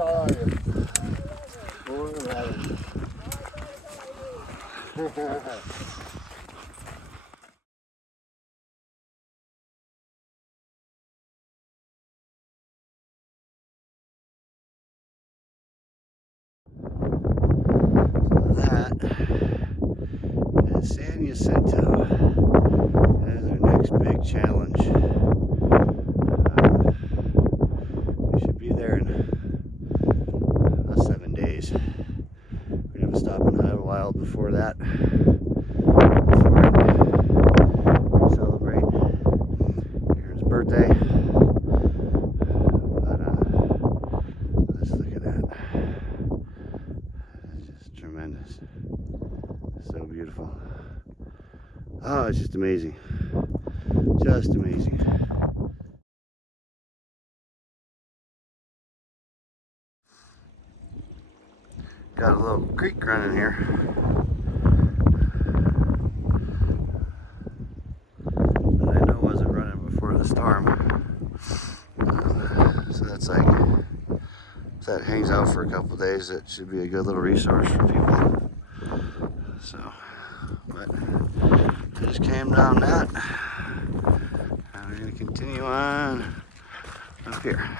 tall are you? 4'11". That is San Jacinto. That is our next big challenge. We should be there in about 7 days. We're gonna stop in Iowa Wild before that. We're gonna celebrate Aaron's birthday. But let's look at that. It's just tremendous. So beautiful. Oh, it's just amazing. Just amazing. Got a little creek running here. That I know wasn't running before the storm. So that's like, if that hangs out for a couple days, it should be a good little resource for people. So, but I just came down that. And we're going to continue on up here.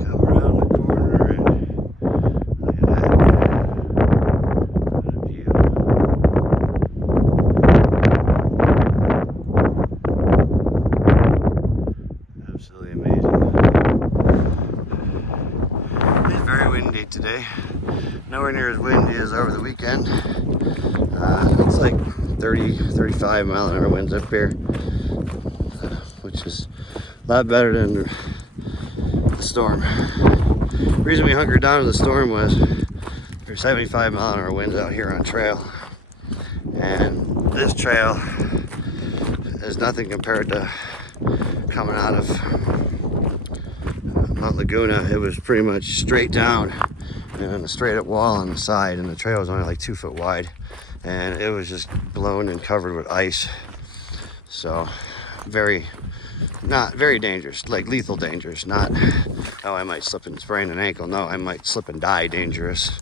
Come around the corner and look at that. What a view. Absolutely amazing. It's very windy today. Nowhere near as windy as over the weekend. It's like 30, 35 mile an hour winds up here, which is a lot better than the storm. The reason we hunkered down to the storm was there's 75 mile an hour winds out here on trail, and this trail is nothing compared to coming out of Mt Laguna. It was pretty much straight down and a straight up wall on the side, and the trail was only like 2 foot wide, and it was just blown and covered with ice. So not very dangerous, like lethal dangerous. Not, oh, I might slip and sprain an ankle. No, I might slip and die dangerous.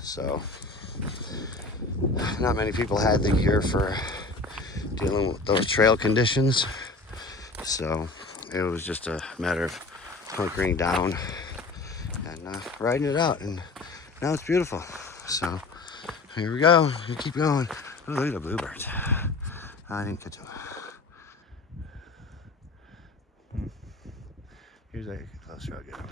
So not many people had the gear for dealing with those trail conditions. So it was just a matter of hunkering down and riding it out, and now it's beautiful. So here we go. We keep going. Oh, look at the bluebirds. I didn't catch them. Here's a closer. I'll get them.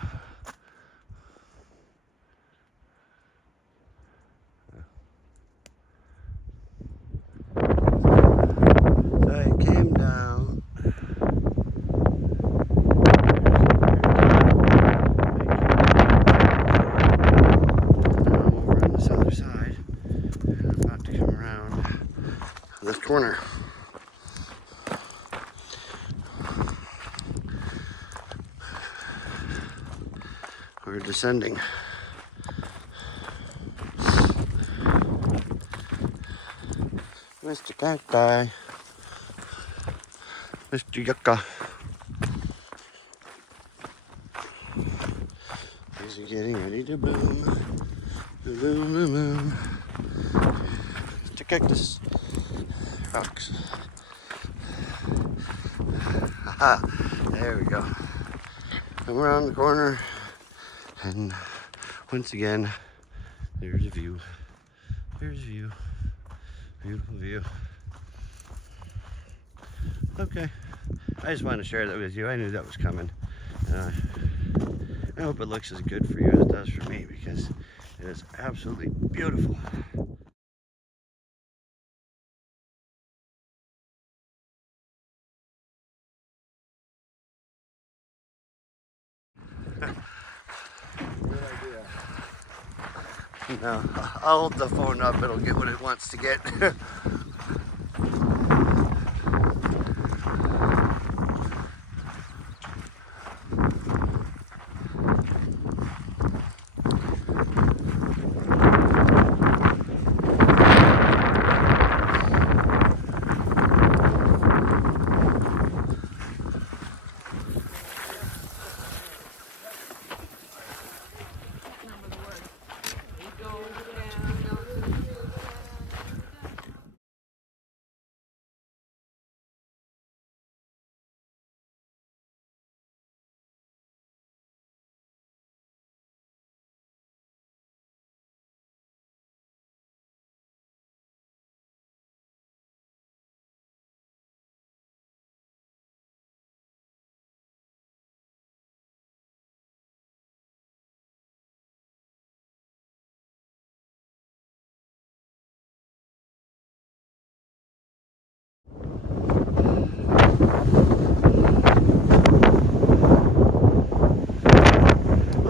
So I came down. This corner. We're descending. Mr. Cacti. Mr. Yucca. These are getting ready to bloom. Bloom, bloom, bloom. Mr. Cactus. Rocks. Aha, there we go. Come around the corner, and once again, there's a view. There's a view. Beautiful view. Okay, I just wanted to share that with you. I knew that was coming. I hope it looks as good for you as it does for me, because it is absolutely beautiful. Good idea. No, I'll hold the phone up. It'll get what it wants to get.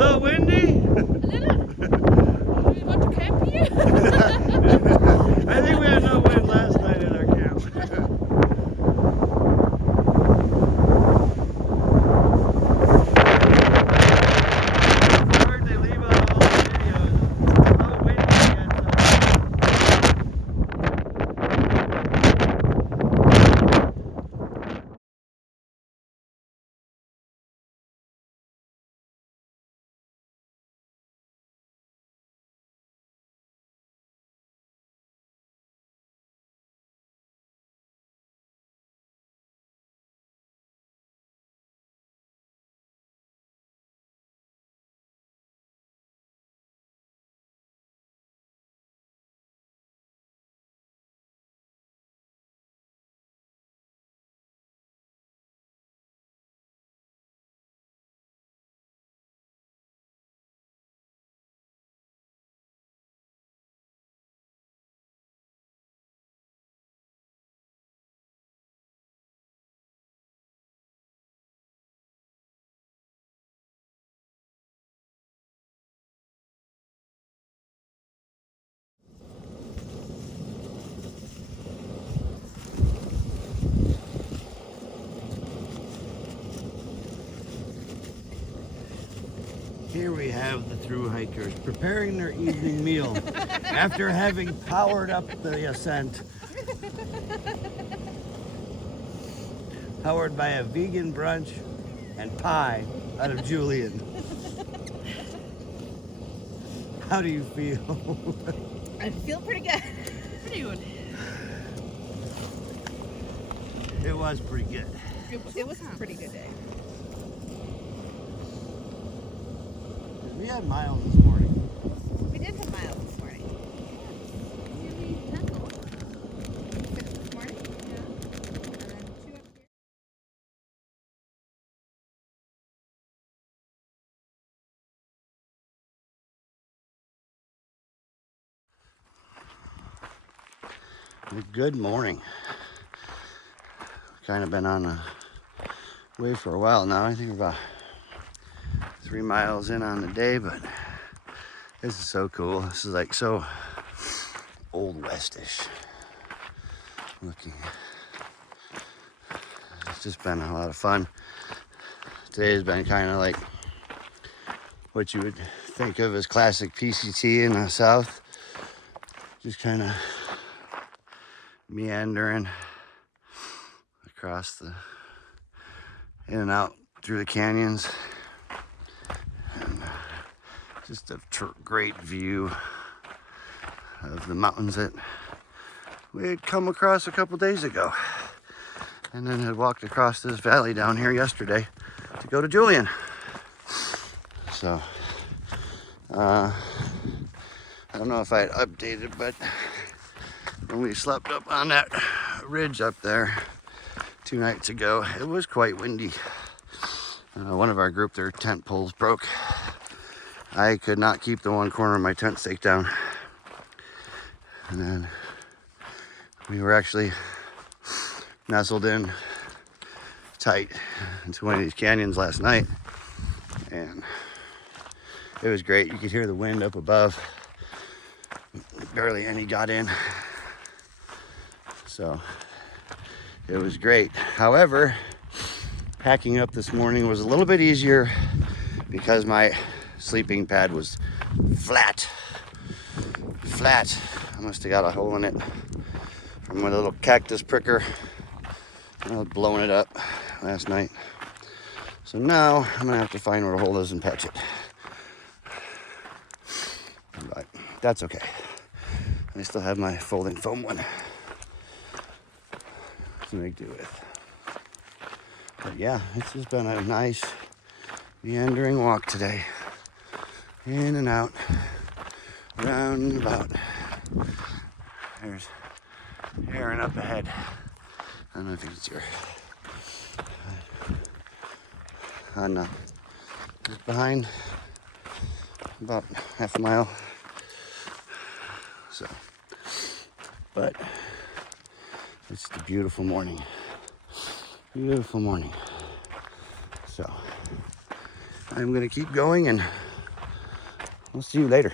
little windy? A little. Do we want to camp here? I think we had no wind last night at our camp. I heard they leave out all the videos. How windy it gets. Here we have the thru hikers preparing their evening meal after having powered up the ascent. Powered by a vegan brunch and pie out of Julian. How do you feel? I feel pretty good. Pretty good. It was pretty good. It was a pretty good day. We had miles this morning. We did have miles this morning. Nearly 10 miles. 6 this morning. Yeah. And then 2 up here. Good morning. Kind of been on the way for a while now. I think we're about 3 miles in on the day, but this is so cool. This is like so old westish looking. It's just been a lot of fun. Today has been kind of like what you would think of as classic PCT in the south. Just kind of meandering across the in and out through the canyons, and just a great view of the mountains that we had come across a couple days ago, and then had walked across this valley down here yesterday to go to Julian. So I don't know if I had updated, but when we slept up on that ridge up there 2 nights ago, it was quite windy. One of our group, their tent poles broke. I could not keep the one corner of my tent stake down. And then we were actually nestled in tight into one of these canyons last night. And it was great. You could hear the wind up above. Barely any got in. So it was great. However, packing up this morning was a little bit easier because my sleeping pad was flat. I must have got a hole in it from my little cactus pricker. I was blowing it up last night. So now I'm gonna have to find where the hole is and patch it. But that's okay. I still have my folding foam one to make do with. But yeah, it's just been a nice meandering walk today. In and out, round and about. There's Aaron up ahead. I don't know if you can see her. Just behind, about half a mile. So, but it's a beautiful morning. Beautiful morning. So I'm gonna keep going and we'll see you later.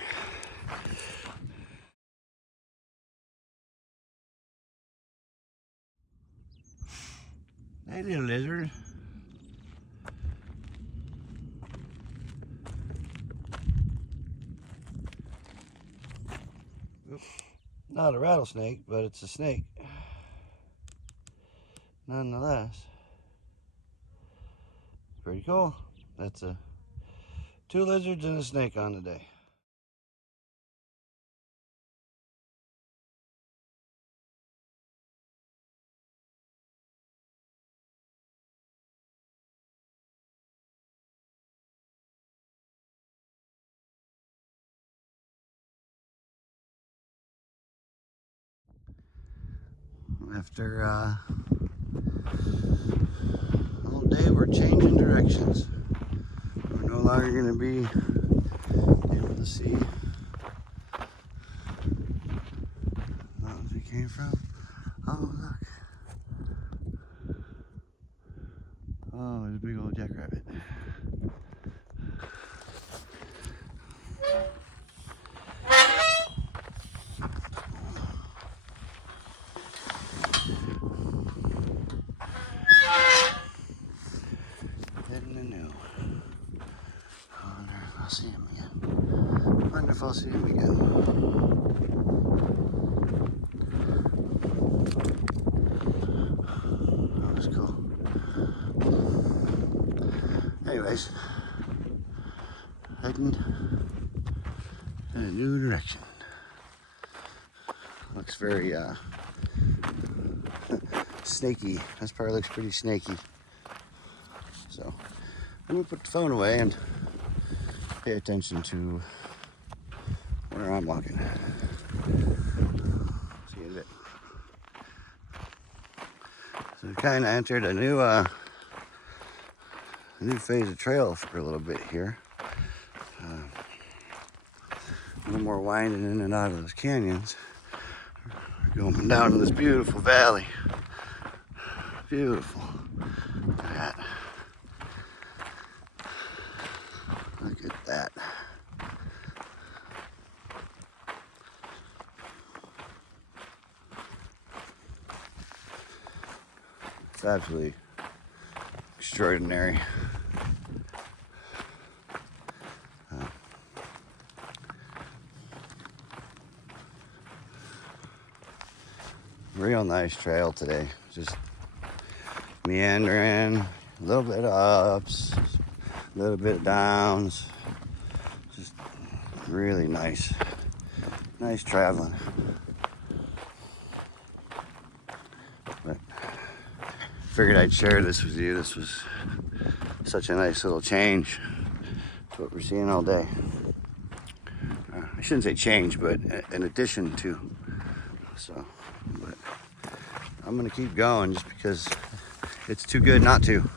Hey, little lizard. Not a rattlesnake, but it's a snake. Nonetheless, pretty cool. That's 2 lizards and a snake on the day. After all day, we're changing directions. We're no longer going to be able to see as we came from. Oh, look. Oh, there's a big old jackrabbit. Heading to new. I wonder if I'll see him again. I wonder if I'll see him again. That was cool. Anyways, heading in a new direction. Looks very snaky. This part looks pretty snaky. So I'm gonna put the phone away and pay attention to where I'm walking. See you in a bit. So we kind of entered a new phase of trail for a little bit here. A little more winding in and out of those canyons. We're going down to this beautiful valley. Beautiful. Look at that. Look at that. It's absolutely extraordinary. Real nice trail today. Just meandering, a little bit of ups, a little bit of downs. Just really nice. Nice traveling. But figured I'd share this with you. This was such a nice little change to what we're seeing all day. I shouldn't say change, but in addition to. So, but I'm gonna keep going just because it's too good not to.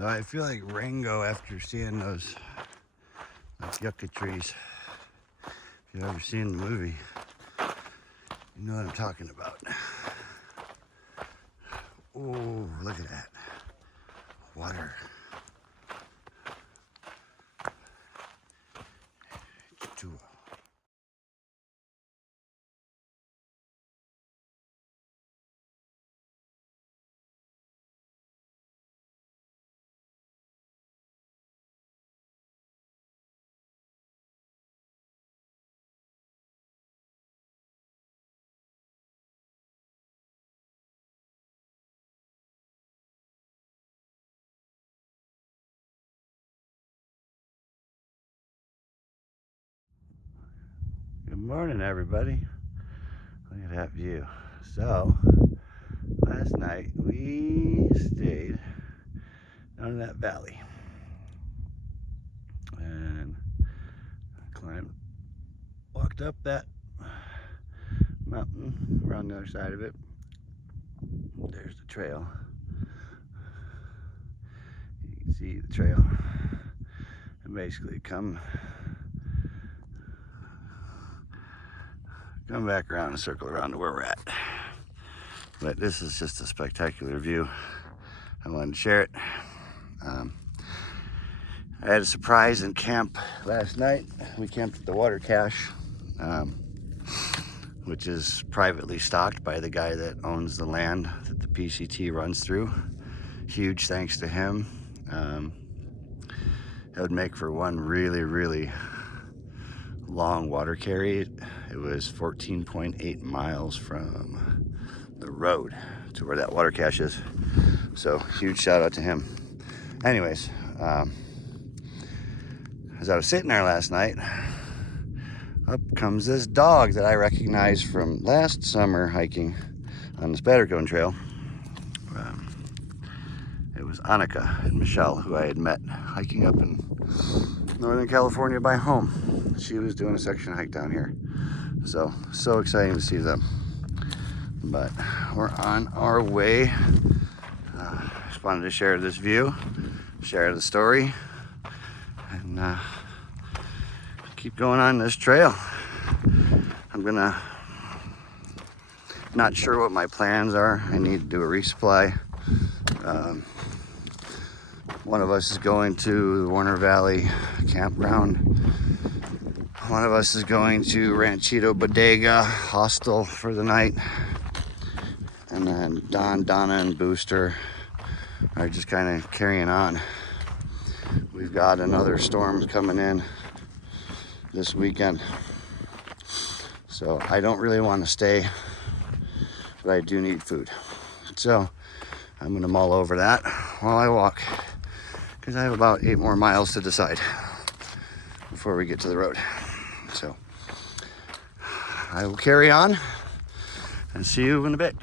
I feel like Rango after seeing those yucca trees. If you've ever seen the movie, you know what I'm talking about. Oh, look at that. Water. Good morning, everybody. Look at that view. So, last night we stayed down in that valley and walked up that mountain around the other side of it. There's the trail. You can see the trail. And basically come back around and circle around to where we're at. But this is just a spectacular view. I wanted to share it. I had a surprise in camp last night. We camped at the water cache, which is privately stocked by the guy that owns the land that the PCT runs through. Huge thanks to him. It would make for one really long water carry. It was 14.8 miles from the road to where that water cache is. So huge shout out to him. Anyways, as I was sitting there last night, up comes this dog that I recognized from last summer hiking on the Spattercone Trail. It was Annika and Michelle, who I had met hiking up in Northern California by home. She was doing a section hike down here. So exciting to see them. But we're on our way. Just wanted to share this view, share the story, and keep going on this trail. Not sure what my plans are. I need to do a resupply. One of us is going to the Warner Valley campground. One of us is going to Ranchito Bodega Hostel for the night. And then Don, Donna, and Booster are just kind of carrying on. We've got another storm coming in this weekend. So I don't really want to stay, but I do need food. So I'm gonna mull over that while I walk, because I have about 8 more miles to decide before we get to the road. So I will carry on and see you in a bit.